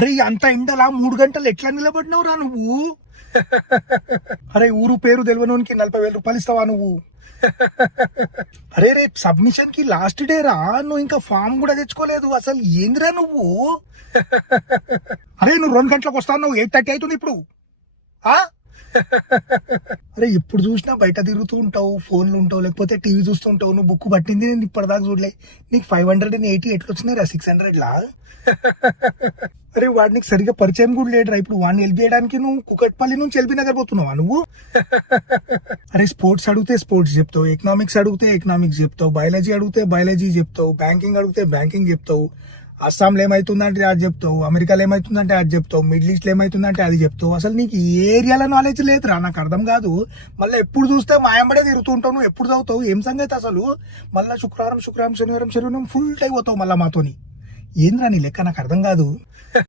అరే అంత ఎండలా 3 గంటలు ఎట్లా నిలబడినవురా నువ్వు? అరే ఊరు పేరు తెలియనోనికి 40,000 రూపాయలు ఇస్తావా నువ్వు? అరే రేపు సబ్మిషన్ కి లాస్ట్ డే రా, నువ్వు ఇంకా ఫామ్ కూడా తెచ్చుకోలేదు. అసలు ఏందిరా నువ్వు? అరే నువ్వు 2 గంటలకు వస్తావు, నువ్వు 8:30 అవుతుంది ఇప్పుడు. ఆ అరే ఎప్పుడు చూసినా బయట తిరుగుతూ ఉంటావు, ఫోన్లు ఉంటావు, లేకపోతే టీవీ చూస్తూ ఉంటావు. నువ్వు బుక్ పట్టింది నేను ఇప్పటిదాకా చూడలే. నీకు 580 ఎట్లా వచ్చినాయి రా 600 లా? అరే వాడు నీకు సరిగ్గా పరిచయం కూడా లేడురా. ఇప్పుడు వాడిని హెల్ప్ చేయడానికి నువ్వు కుకట్పల్లి నుంచి ఎల్బీ నగర్ పోతున్నావా నువ్వు? అరే స్పోర్ట్స్ అడిగితే స్పోర్ట్స్ చెప్తావు, ఎకనామిక్స్ అడిగితే ఎకనామిక్స్ చెప్తావు, బయాలజీ అడిగితే బయాలజీ చెప్తావు, బ్యాంకింగ్ అడిగితే బ్యాంకింగ్ చెప్తావు, అస్సాంలో ఏమైతుందంటే అది చెప్తావు, అమెరికాలో ఏమైతుందంటే అది చెప్తావు, మిడిల్ ఈస్ట్ లో ఏమైతుందంటే అది చెప్తావు. అసలు నీకు ఏ ఏరియాలో నాలెడ్జ్ లేదురా, నాకు అర్థం కాదు. మళ్ళీ ఎప్పుడు చూస్తే మాయంబడే తిరుగుతూ ఉంటావు. నువ్వు ఎప్పుడు చదువుతావు, ఏం సంగతి అసలు? మళ్ళీ శుక్రవారం శనివారం ఫుల్ టైం పోతావు మళ్ళీ మాతోని. ఏంద్రా నీ లెక్క, నాకు అర్థం కాదు.